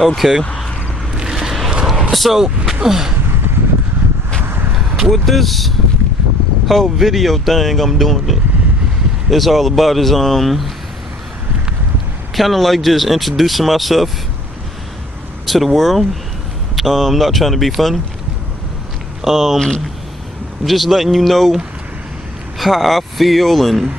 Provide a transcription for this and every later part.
Okay. So, with this whole video thing I'm doing, it's all about is kind of like just introducing myself to the world. Not trying to be funny. Just letting you know how I feel and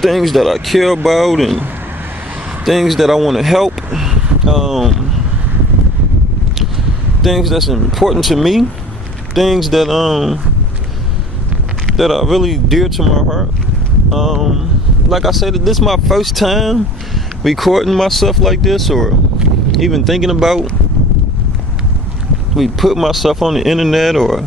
things that I care about and things that I want to help. Things that's important to me. Things that that are really dear to my heart. Like I said, this is my first time recording myself like this, or even thinking about put myself on the internet, or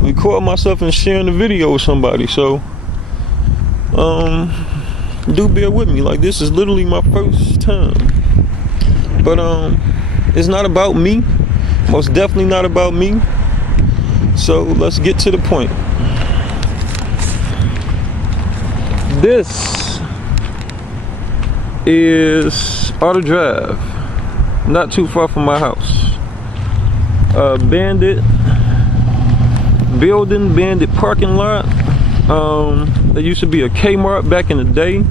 record myself and sharing the video with somebody. So do bear with me. Like, this is literally my first time, but it's not about me. Most definitely not about me. So let's get to the point. This is Auto Drive, not too far from my house. Bandit building, bandit parking lot. There used to be a Kmart back in the day.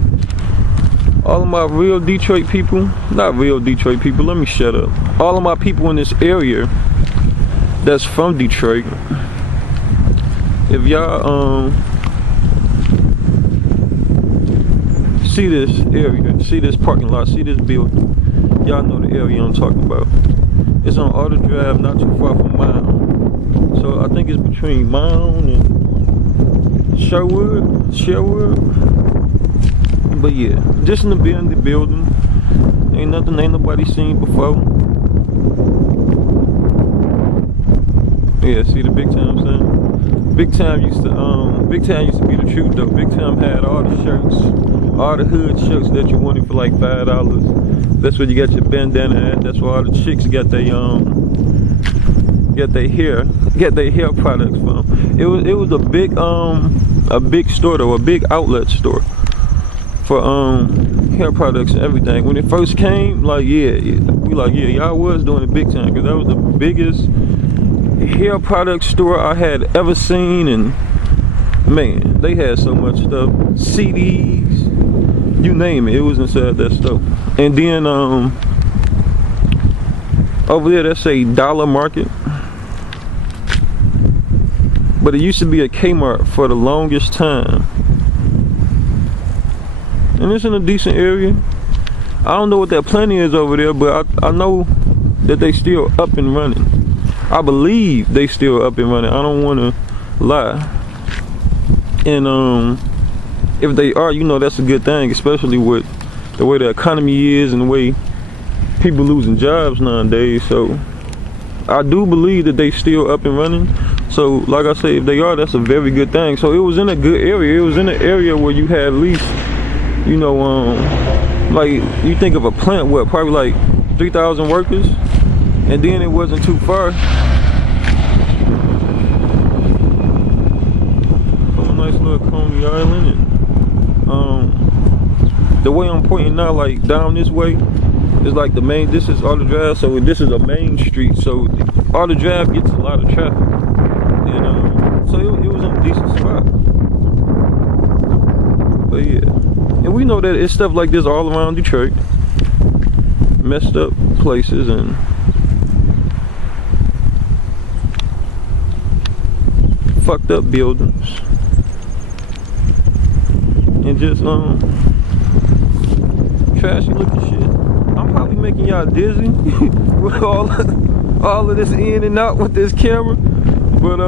All of my real Detroit people, not real Detroit people, let me shut up. All of my people in this area that's from Detroit, if y'all see this area, see this parking lot, see this building, y'all know the area I'm talking about. It's on Auto Drive, not too far from Mound. So I think it's between Mound and Sherwood. But yeah, just in the building. Ain't nobody seen before. Yeah, see the Big Time sign? Big Time used to be the truth though. Big Time had all the shirts, all the hood shirts that you wanted for like $5. That's where you got your bandana at. That's where all the chicks got their hair products from. It was a big store though, a big outlet store for hair products and everything. When it first came, like yeah, y'all was doing it big time, because that was the biggest hair product store I had ever seen. And man, they had so much stuff, CDs, you name it, it was inside that stuff. And then over there that's a Dollar Market, but it used to be a Kmart for the longest time. And it's in a decent area. I don't know what that plan is over there, but I know that they still up and running. I believe they still up and running. I don't want to lie. And if they are, you know, that's a good thing, especially with the way the economy is and the way people losing jobs nowadays. So I do believe that they still up and running. So like I say, if they are, that's a very good thing. So it was in a good area. It was in an area where you had at least, you know, like you think of a plant, what, probably like 3,000 workers, and then it wasn't too far from a nice little Coney Island. And the way I'm pointing now, like down this way, is like the main. This is Auto Drive, so this is a main street. So Auto Drive gets a lot of traffic, and so it was in a decent spot. But yeah. And we know that it's stuff like this all around Detroit. Messed up places and fucked up buildings. And just trashy looking shit. I'm probably making y'all dizzy with all of this in and out with this camera. But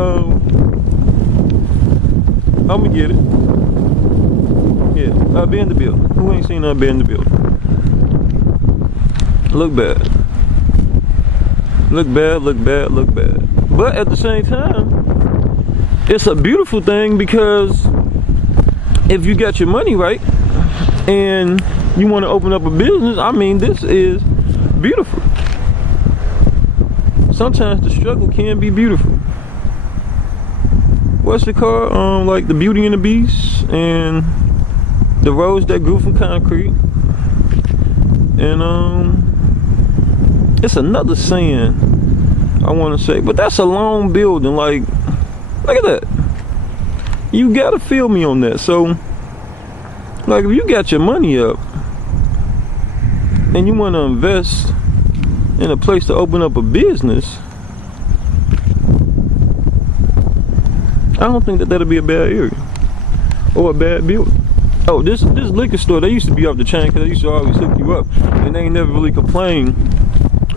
I'ma get it. Yeah, I'll be in the building. Who ain't seen I'll be in the building? Look bad. Look bad, look bad, look bad. But at the same time, it's a beautiful thing, because if you got your money right and you want to open up a business, I mean, this is beautiful. Sometimes the struggle can be beautiful. What's it called? Like the Beauty and the Beast and the rose that grew from concrete. And it's another saying I want to say, but that's a long building. Like, look at that. You gotta feel me on that. So, like, if you got your money up and you want to invest in a place to open up a business, I don't think that that'll be a bad area or a bad building. Oh, this liquor store, they used to be off the chain because they used to always hook you up, and they ain't never really complained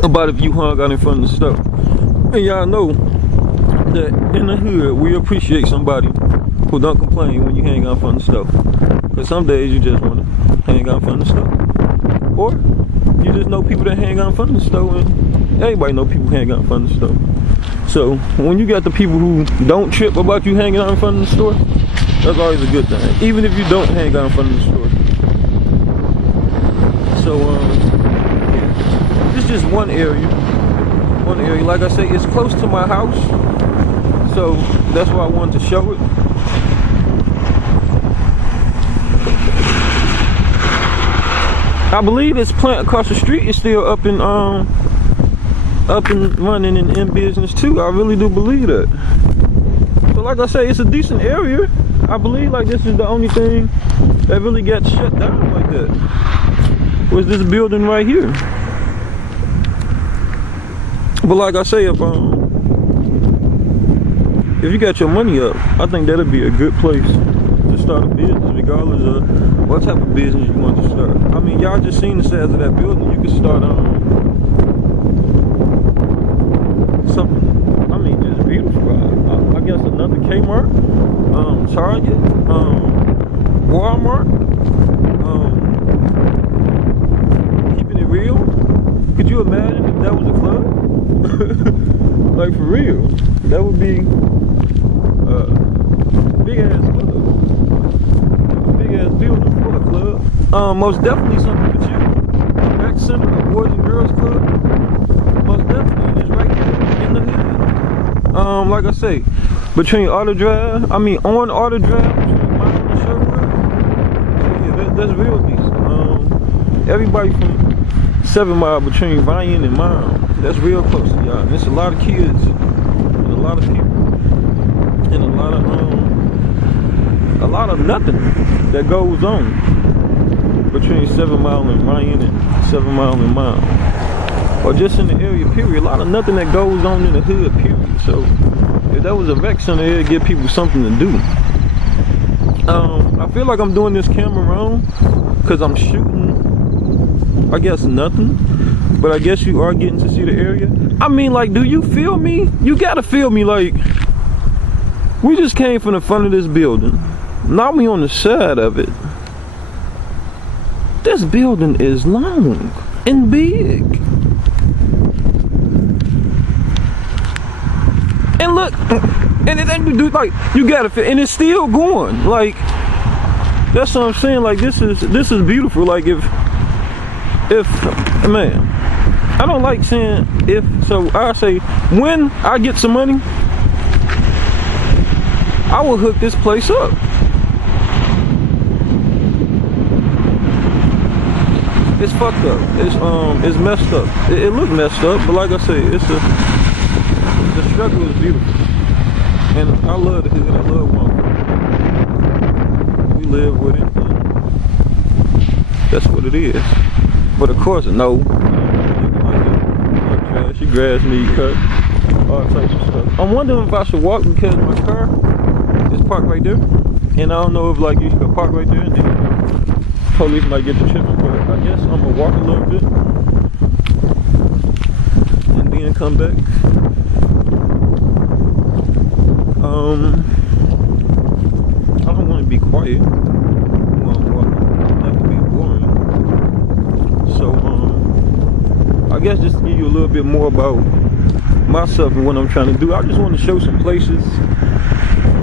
about if you hung out in front of the store. And y'all know that in the hood, we appreciate somebody who don't complain when you hang out in front of the store. Because some days you just want to hang out in front of the store. Or you just know people that hang out in front of the store, and everybody know people hang out in front of the store. So when you got the people who don't trip about you hanging out in front of the store, that's always a good thing, even if you don't hang out in front of the store. So yeah, it's just one area. Like I say, it's close to my house, so that's why I wanted to show it. I believe this plant across the street is still up and running and in business too. I really do believe that. So like I say, it's a decent area. I believe like this is the only thing that really got shut down like that, was this building right here. But like I say, if you got your money up, I think that'd be a good place to start a business, regardless of what type of business you want to start. I mean, y'all just seen the size of that building. You could start something, I mean, just beautiful. I guess another Kmart, Target, Walmart. Keeping it real, could you imagine if that was a club? Like, for real, that would be a big ass club, a big ass building for a club. Most definitely something for you. Rec Center, a Boys and Girls Club. Most definitely, just right here in the hood. Like I say, between Auto Drive, on Auto Drive, between mine and Sherwood. Yeah, that's real decent. Everybody from 7 Mile between Vine and Mile, that's real close to y'all. There's a lot of kids, and a lot of people, and a lot of nothing that goes on between 7 Mile and Vine and 7 Mile and Mile. Or just in the area, period. A lot of nothing that goes on in the hood, period. So if that was a rec center, it'd give people something to do. I feel like I'm doing this camera wrong because I'm shooting, I guess, nothing. But I guess you are getting to see the area. I mean, like, do you feel me? You gotta feel me. Like, we just came from the front of this building. Now we on the side of it. This building is long and big. And look, and it ain't do, like, you gotta feel, and it's still going. Like, that's what I'm saying. Like, this is beautiful. Like, if man, I don't like saying if, so I say when I get some money, I will hook this place up. It's fucked up. It's messed up. It look messed up, but like I say, the struggle is beautiful. And I love the hood. I love Walmart. We live with it. That's what it is. But of course, no. Trash, grass need cut, all types of stuff. I'm wondering if I should walk because my car is parked right there, and I don't know if like you could park right there and then police might get the chips. But I guess I'm gonna walk a little bit and then come back. I don't want to be quiet. I like to be boring. So I guess just to give you a little bit more about myself and what I'm trying to do, I just want to show some places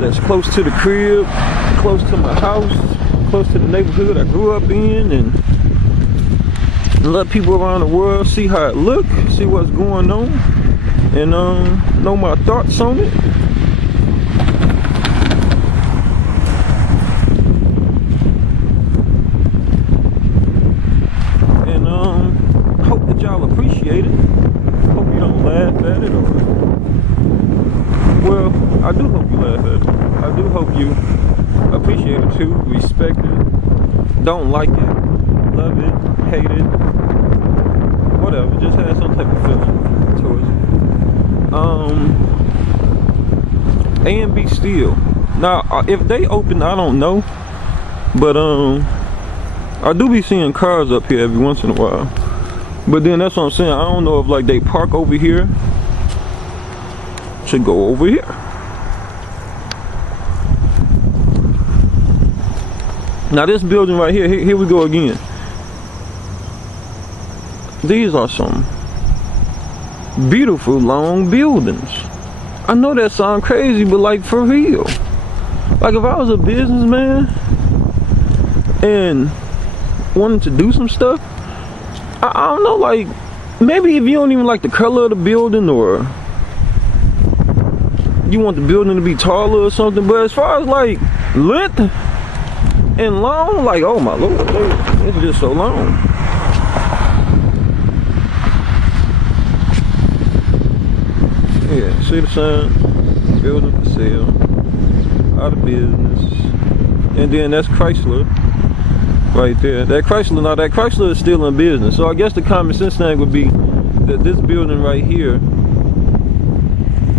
that's close to the crib, close to my house, close to the neighborhood I grew up in, and let people around the world see how it look, see what's going on, and know my thoughts on it. And appreciate it. Hope you don't laugh at it, or well, I do hope you laugh at it. I do hope you appreciate it too, respect it, don't like it, love it, hate it, whatever. Just have some type of feeling towards it. A and B Steel. Now, if they open, I don't know, but I do be seeing cars up here every once in a while. But then that's what I'm saying. I don't know if like they park over here, should go over here. Now this building right here, here we go again. These are some beautiful long buildings. I know that sounds crazy, but like for real. Like if I was a businessman and wanted to do some stuff, I don't know, like maybe if you don't even like the color of the building, or you want the building to be taller or something, but as far as like length and long, like oh my lord, it's just so long. Yeah, see the sign, building for sale, out of business, and then that's Chrysler right there. That Chrysler, now that Chrysler is still in business, so I guess the common sense thing would be that this building right here,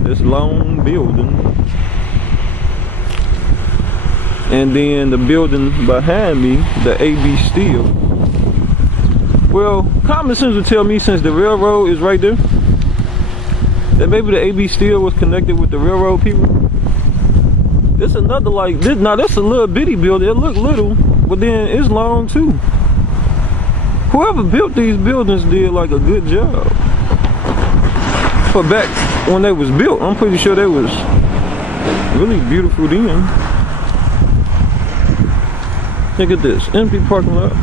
this long building, and then the building behind me, the AB Steel. Well, common sense would tell me, since the railroad is right there, that maybe the AB Steel was connected with the railroad people. This another like this. Now this a little bitty building. It look little, but then it's long too. Whoever built these buildings did like a good job. For back when they was built, I'm pretty sure they was really beautiful then. Look at this, empty parking lot.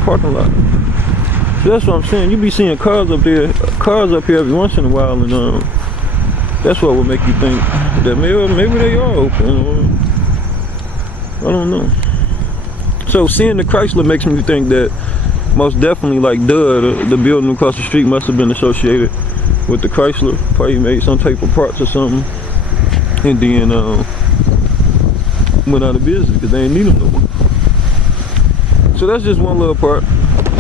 So that's what I'm saying. You be seeing cars up there, cars up here every once in a while, and that's what would make you think that maybe they are open, or I don't know. So seeing the Chrysler makes me think that most definitely, like the building across the street must have been associated with the Chrysler. Probably made some type of parts or something, and then went out of business because they didn't need them no more. So that's just one little part.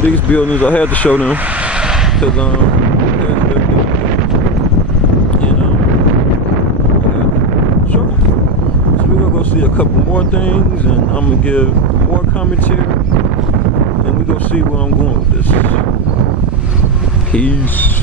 These buildings, I had to show them because see a couple more things, and I'm gonna give more commentary, and we're gonna see where I'm going with this. Peace.